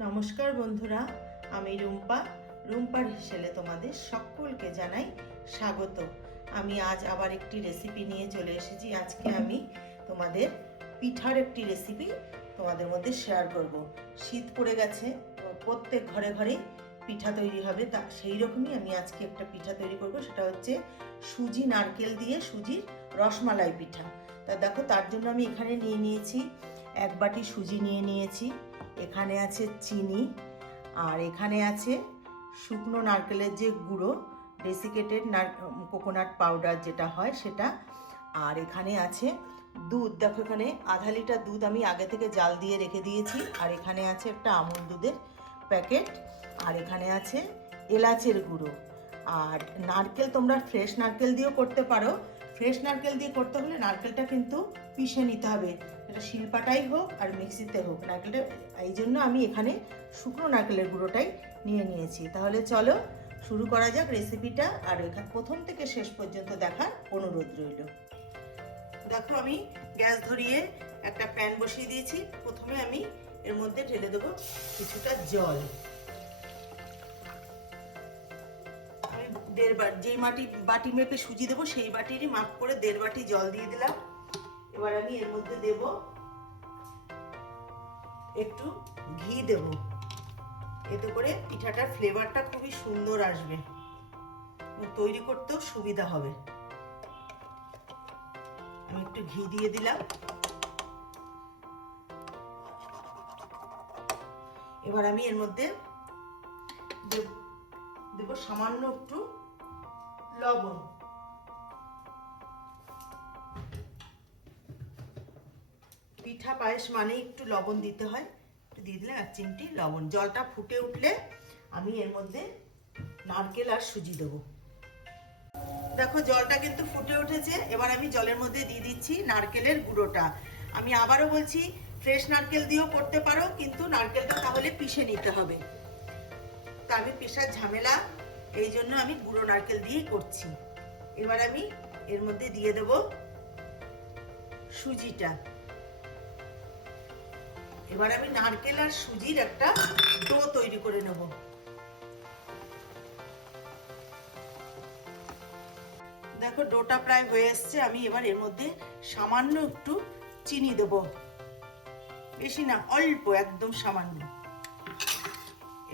নমস্কার বন্ধুরা, আমি রুম্পার হেসেলে তোমাদের সকলকে জানাই স্বাগত। আমি আজ আবার একটি রেসিপি নিয়ে চলে এসেছি। আজকে আমি তোমাদের পিঠার একটি রেসিপি তোমাদের মধ্যে শেয়ার করব। শীত পড়ে গেছে, প্রত্যেক ঘরে ঘরে পিঠা তৈরি হবে, তা সেই রকমই আমি আজকে একটা পিঠা তৈরি করব। সেটা হচ্ছে সুজি নারকেল দিয়ে সুজির রসমালাই পিঠা। তা দেখো, তার জন্য আমি এখানে নিয়ে নিয়েছি 1 বাটি সুজি নিয়ে নিয়েছি, এখানে আছে চিনি, আর এখানে আছে শুকনো নারকেলের যে গুঁড়ো, ডেসিকেটেড কোকোনাট পাউডার যেটা হয় সেটা, আর এখানে আছে দুধ। দেখো, এখানে আধা লিটার দুধ আমি আগে থেকে জাল দিয়ে রেখে দিয়েছি, আর এখানে আছে একটা আমুল দুধের প্যাকেট, আর এখানে আছে এলাচের গুঁড়ো। আর নারকেল তোমরা ফ্রেশ নারকেল দিয়েও করতে পারো। ফ্রেশ নারকেল দিয়ে করতে হলে নারকেলটা কিন্তু পিষে নিতে হবে, এটা শিলপাটাই হোক আর মিক্সিতে হোক নারকেলটা। এই জন্য আমি এখানে শুকনো নারকেলের গুঁড়োটাই নিয়ে নিয়েছি। তাহলে চলো শুরু করা যাক রেসিপিটা, আর এখানে প্রথম থেকে শেষ পর্যন্ত দেখার অনুরোধ রইল। দেখো, আমি গ্যাস ধরিয়ে একটা প্যান বসিয়ে দিয়েছি। প্রথমে আমি এর মধ্যে ঢেলে দেবো কিছুটা জল। আমি যেই বাটি মেপে সুজি দেবো সেই বাটিরই মাপ করে 1.5 বাটি জল দিয়ে দিলাম। এবার আমি এর মধ্যে দেব একটু ঘি দেব, এতে করে পিঠাটার ফ্লেভারটা খুবই সুন্দর আসবে, তৈরি করতেও সুবিধা হবে। আমি একটু ঘি দিয়ে দিলাম। এবার আমি এর মধ্যে দেব সামান্য একটু লবণ। পিঠা পায়েস মানে একটু লবণ দিতে হয়, একটু দিয়ে দিলাম 1 চিমটি লবণ। জলটা ফুটে উঠলে আমি এর মধ্যে নারকেল আর সুজি দেবো। দেখো, জলটা কিন্তু ফুটে উঠেছে। এবার আমি জলের মধ্যে দিয়ে দিচ্ছি নারকেলের গুঁড়োটা। আমি আবারও বলছি, ফ্রেশ নারকেল দিয়েও করতে পারো, কিন্তু নারকেলটা তাহলে পিষে নিতে হবে। তা আমি পেশার ঝামেলা, এই জন্য আমি গুঁড়ো নারকেল দিয়েই করছি। এবার আমি এর মধ্যে দিয়ে দেব সুজিটা। এবার আমি নারকেল আর সুজির একটা ডো তৈরি করে নেব। দেখো, ডোটা প্রায় হয়ে এসছে। আমি এবার এর মধ্যে সামান্য একটু চিনি দেব, বেশি না, অল্প, একদম সামান্য।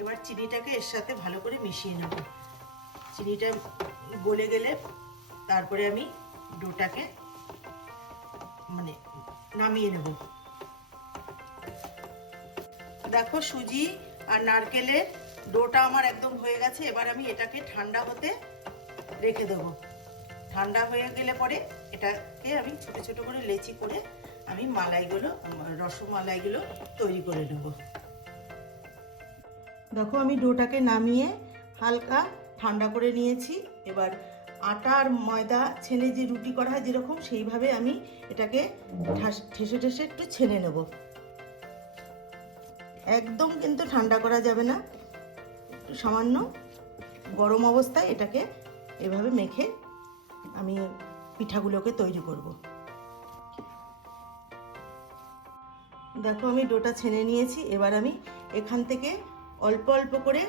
এবার চিনিটাকে এর সাথে ভালো করে মিশিয়ে নেব। চিনিটা গলে গেলে তারপরে আমি ডোটাকে নামিয়ে নেব। দেখো, সুজি আর নারকেলের ডোটা আমার একদম হয়ে গেছে। এবার আমি এটাকে ঠান্ডা হতে রেখে দেব। ঠান্ডা হয়ে গেলে পরে এটাকে আমি ছোট ছোট করে লেচি করে আমি রসমালাইগুলো তৈরি করে নেব। দেখো, আমি ডোটাকে নামিয়ে হালকা ঠান্ডা করে নিয়েছি। এবার আটা আর ময়দা ছেলে যে রুটি করা হয় যেরকম, সেইভাবে আমি এটাকে ঠেসে ঠেসে একটু ছেনে নেব। একদম কিন্তু ঠান্ডা করা যাবে না, একটু সামান্য গরম অবস্থায় এটাকে এভাবে মেখে আমি পিঠাগুলোকে তৈরি করব। দেখো, আমি ডোটা ছেনে নিয়েছি। এবার আমি এখান থেকে অল্প অল্প করে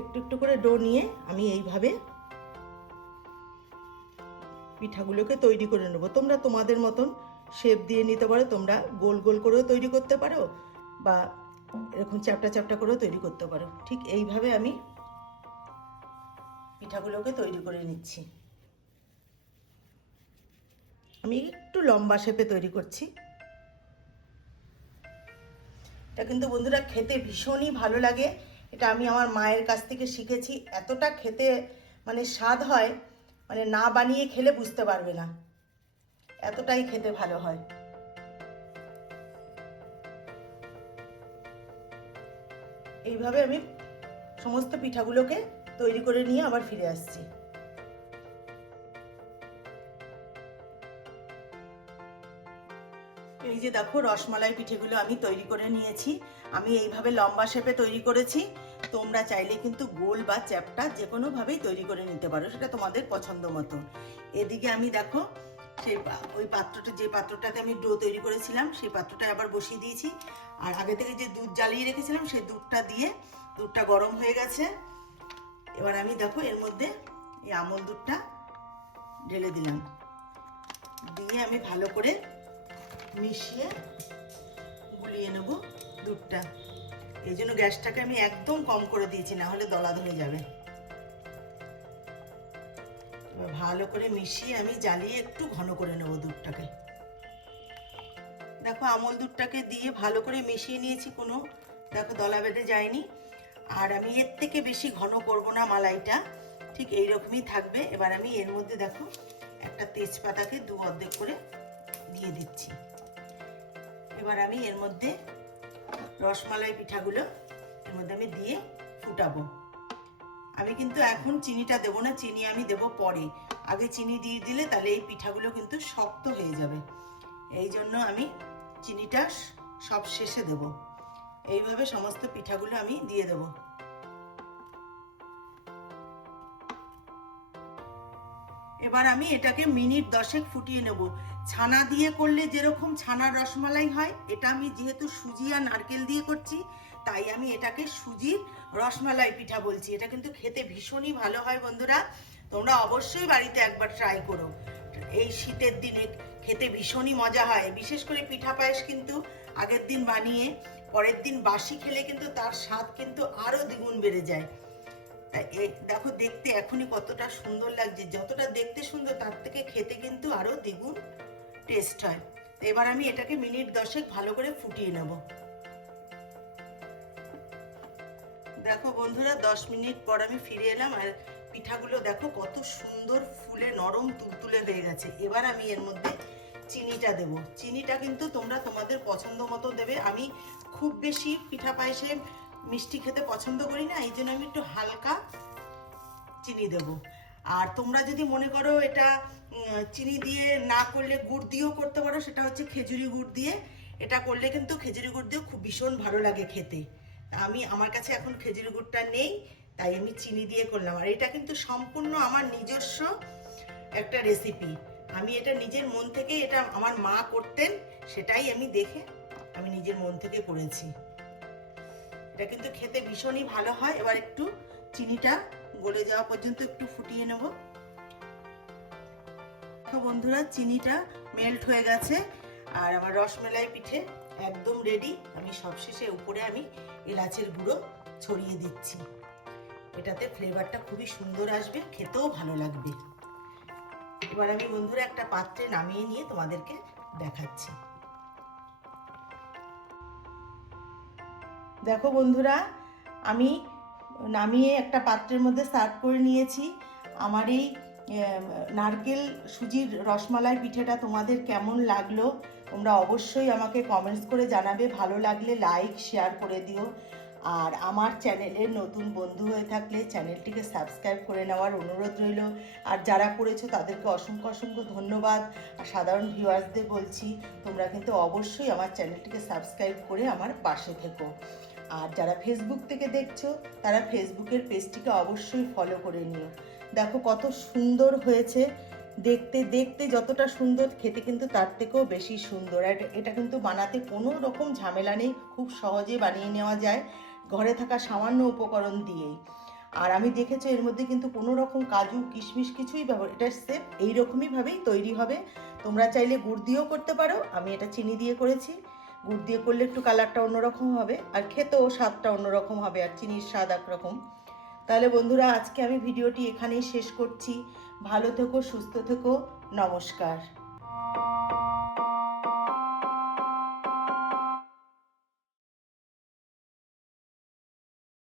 একটু একটু করে ডো নিয়ে আমি এইভাবে পিঠাগুলোকে তৈরি করে নেব। তোমরা তোমাদের মতন শেপ দিয়ে নিতে পারো, তোমরা গোল গোল করেও তৈরি করতে পারো, বা এরকম চ্যাপটা চ্যাপটা করেও তৈরি করতে পারো। ঠিক এইভাবে আমি পিঠাগুলোকে তৈরি করে নিচ্ছি। আমি একটু লম্বা শেপে তৈরি করছি। এটা কিন্তু বন্ধুরা খেতে ভীষণই ভালো লাগে। এটা আমি আমার মায়ের কাছ থেকে শিখেছি। এতটা খেতে স্বাদ হয়, না বানিয়ে খেলে বুঝতে পারবে না, এতটাই খেতে ভালো হয়। এইভাবে আমি সমস্ত পিঠাগুলোকে তৈরি করে নিয়ে আবার ফিরে আসছি। এই যে দেখো, রসমালাই পিঠেগুলো আমি তৈরি করে নিয়েছি। আমি এইভাবে লম্বা শেপে তৈরি করেছি। তোমরা চাইলে কিন্তু গোল বা চ্যাপ্টা যে কোনোভাবেই তৈরি করে নিতে পারো, সেটা তোমাদের পছন্দ মতো। এদিকে আমি দেখো সেই ওই পাত্রটা, যে পাত্রটাতে আমি ডো তৈরি করেছিলাম সেই পাত্রটায় আবার বসিয়ে দিয়েছি। আর আগে থেকে যে দুধ জ্বালিয়ে রেখেছিলাম সেই দুধটা দিয়ে, দুধটা গরম হয়ে গেছে। এবার আমি দেখো এর মধ্যে এই আমল দুধটা ঢেলে দিলাম, দিয়ে আমি ভালো করে মিশিয়ে গুলিয়ে নেব দুধটা। এই জন্য গ্যাসটাকে আমি একদম কম করে দিয়েছি, না হলে দলা ধরে যাবে। এবার ভালো করে মিশিয়ে আমি জ্বালিয়ে একটু ঘন করে নেব দুধটাকে। দেখো আমল দুধটাকে দিয়ে ভালো করে মিশিয়ে নিয়েছি, কোনো দেখো দলা বেঁধে যায়নি। আর আমি এর থেকে বেশি ঘন করব না মালাইটা, ঠিক এইরকমই থাকবে। এবার আমি এর মধ্যে দেখো একটা তেজপাতাকে দু অর্ধেক করে দিয়ে দিচ্ছি। এবার আমি এর মধ্যে রসমালাই পিঠাগুলো এর মধ্যে আমি দিয়ে ফুটাবো। আমি কিন্তু এখন চিনিটা দেবো না, চিনি আমি দেবো পরে। আগে চিনি দিয়ে দিলে তাহলে এই পিঠাগুলো কিন্তু শক্ত হয়ে যাবে, এই জন্য আমি চিনিটা সব শেষে দেব। এইভাবে সমস্ত পিঠাগুলো আমি দিয়ে দেব। এবার আমি এটাকে মিনিট 10 ফুটিয়ে নেব। ছানা দিয়ে করলে যেরকম ছানার রসমালাই হয়, এটা আমি যেহেতু সুজি আর নারকেল দিয়ে করছি, তাই আমি এটাকে সুজির রসমালাই পিঠা বলছি। এটা কিন্তু খেতে ভীষণই ভালো হয় বন্ধুরা, তোমরা অবশ্যই বাড়িতে একবার ট্রাই করো। এই শীতের দিনে খেতে ভীষণই মজা হয়। বিশেষ করে পিঠা পায়েস কিন্তু আগের দিন বানিয়ে পরের দিন বাসি খেলে কিন্তু তার স্বাদ কিন্তু আরো দ্বিগুণ বেড়ে যায়। দেখো দেখতে এখনই কতটা সুন্দর লাগছে, যতটা দেখতে সুন্দর তার থেকে খেতে কিন্তু আরো দ্বিগুণ টেস্ট হয়। এবার আমি এটাকে মিনিট 10 ভালো করে ফুটিয়ে নেব। দেখো বন্ধুরা 10 মিনিট পর আমি ফিরে এলাম, আর পিঠাগুলো দেখো কত সুন্দর ফুলে নরম তুলতুলে হয়ে গেছে। এবার আমি এর মধ্যে চিনিটা দেব। চিনিটা কিন্তু তোমরা তোমাদের পছন্দ মতো দেবে। আমি খুব বেশি পিঠা পায়েসে মিষ্টি খেতে পছন্দ করি না, এই জন্য আমি একটু হালকা চিনি দেব। আর তোমরা যদি মনে করো এটা চিনি দিয়ে না করলে গুড় দিয়েও করতে পারো, সেটা হচ্ছে খেজুরি গুড় দিয়ে। এটা করলে কিন্তু খেজুরি গুড় দিয়েও খুব ভীষণ ভালো লাগে খেতে। আমার কাছে এখন খেজুরি গুড়টা নেই, তাই আমি চিনি দিয়ে করলাম। আর এটা কিন্তু সম্পূর্ণ আমার নিজস্ব একটা রেসিপি। আমি এটা নিজের মন থেকে, এটা আমার মা করতেন, সেটাই আমি দেখে আমি নিজের মন থেকে করেছি। এটা কিন্তু খেতে ভীষণই ভালো হয়। এবার একটু চিনিটা গলে যাওয়া পর্যন্ত একটু ফুটিয়ে নেব। বন্ধুরা চিনিটা মেল্ট হয়ে গেছে, আর আমার রসমালাই পিঠে একদম রেডি। আমি সবশেষে উপরে আমি এলাচের গুঁড়ো ছড়িয়ে দিচ্ছি। এটাতে ফ্লেভারটা খুবই সুন্দর আসবে, খেতেও ভালো লাগবে। এবার আমি বন্ধুরা একটা পাত্রে নামিয়ে নিয়ে তোমাদেরকে দেখাচ্ছি। দেখো বন্ধুরা আমি নামিয়ে একটা পাত্রের মধ্যে সার্ভ করে নিয়েছি। আমার এই নারকেল সুজির রসমালাই পিঠেটা তোমাদের কেমন লাগলো তোমরা অবশ্যই আমাকে কমেন্টস করে জানাবে। ভালো লাগলে লাইক শেয়ার করে দিও। আর আমার চ্যানেলের নতুন বন্ধু হয়ে থাকলে চ্যানেলটিকে সাবস্ক্রাইব করে নেওয়ার অনুরোধ রইল। আর যারা করেছো তাদেরকে অসংখ্য অসংখ্য ধন্যবাদ। আর সাধারণ ভিউয়ার্সদের বলছি তোমরা কিন্তু অবশ্যই আমার চ্যানেলটিকে সাবস্ক্রাইব করে আমার পাশে থেকো। আর যারা ফেসবুক থেকে দেখছো তারা ফেসবুকের পেজটিকে অবশ্যই ফলো করে নিও। দেখো কত সুন্দর হয়েছে দেখতে, দেখতে যতটা সুন্দর খেতে কিন্তু তার থেকেও বেশি সুন্দর। আর এটা কিন্তু বানাতে কোনো রকম ঝামেলা নেই, খুব সহজে বানিয়ে নেওয়া যায় ঘরে থাকা সামান্য উপকরণ দিয়েই। আর আমি দেখেছি এর মধ্যে কিন্তু কোনো রকম কাজু কিশমিশ কিছুই ব্যবহার, এটা সেফ এইরকমইভাবেই তৈরি হবে। তোমরা চাইলে গুড় দিয়েও করতে পারো, আমি এটা চিনি দিয়ে করেছি। গুড় দিয়ে করলে একটু কালারটা অন্যরকম হবে, আর খেতেও স্বাদটা অন্যরকম হবে, আর চিনির স্বাদ একরকম। তাহলে বন্ধুরা আজকে আমি ভিডিওটি এখানেই শেষ করছি। ভালো থেকো, সুস্থ থেকো, নমস্কার।